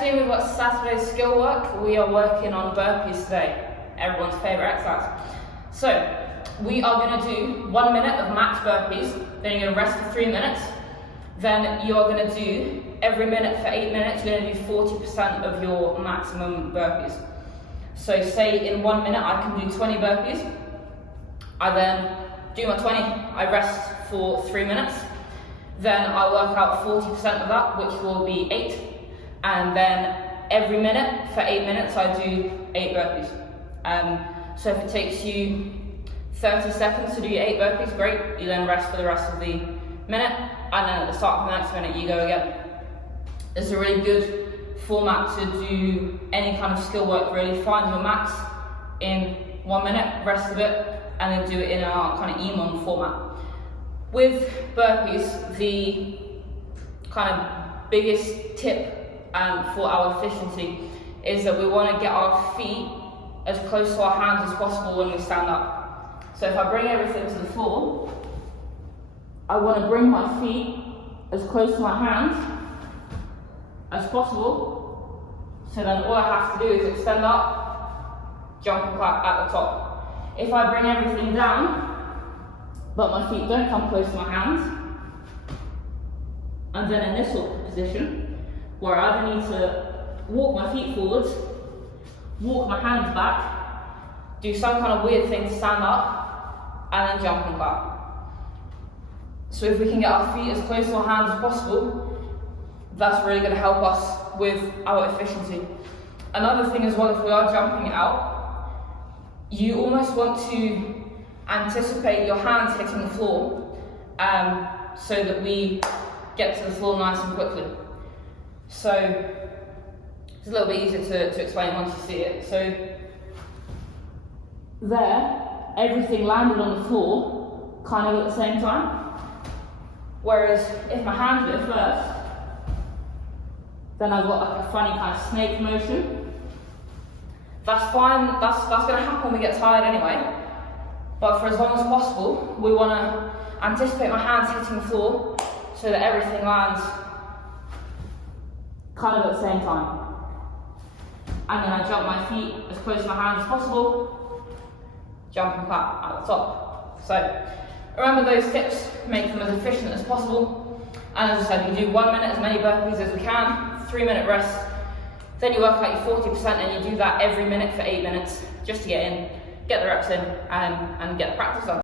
Next week we've got Saturday skill work. We are working on burpees today, everyone's favourite exercise. So we are going to do 1 minute of max burpees, then you're going to rest for 3 minutes, then you're going to do every minute for 8 minutes, you're going to do 40% of your maximum burpees. So say in 1 minute I can do 20 burpees, I then do my 20, I rest for 3 minutes, then I work out 40% of that, which will be 8, and then every minute for 8 minutes I do 8 burpees. So if it takes you 30 seconds to do 8 burpees, great, you then rest for the rest of the minute, and then at the start of the next minute you go again. It's a really good format to do any kind of skill work, really. Find your max in 1 minute, rest a bit, and then do it in our kind of EMOM format. With burpees, the kind of biggest tip for our efficiency is that we want to get our feet as close to our hands as possible when we stand up. So if I bring everything to the floor, I want to bring my feet as close to my hands as possible. So then all I have to do is extend up, jump and clap at the top. If I bring everything down, but my feet don't come close to my hands, and then in this sort of position, where I either need to walk my feet forwards, walk my hands back, do some kind of weird thing to stand up, and then jump and clap. So if we can get our feet as close to our hands as possible, that's really going to help us with our efficiency. Another thing as well, if we are jumping out, you almost want to anticipate your hands hitting the floor so that we get to the floor nice and quickly. So it's a little bit easier to explain once you see it. So there, everything landed on the floor kind of at the same time. Whereas if my hands do it first, then I've got like a funny kind of snake motion. That's fine, that's going to happen when we get tired anyway. But for as long as possible, we want to anticipate my hands hitting the floor so that everything lands kind of at the same time. And then I jump my feet as close to my hands as possible, jump and clap at the top. So remember those tips, make them as efficient as possible. And as I said, you do 1 minute, as many burpees as we can, 3 minute rest, then you work out your 40% and you do that every minute for 8 minutes just to get the reps in and get the practice done.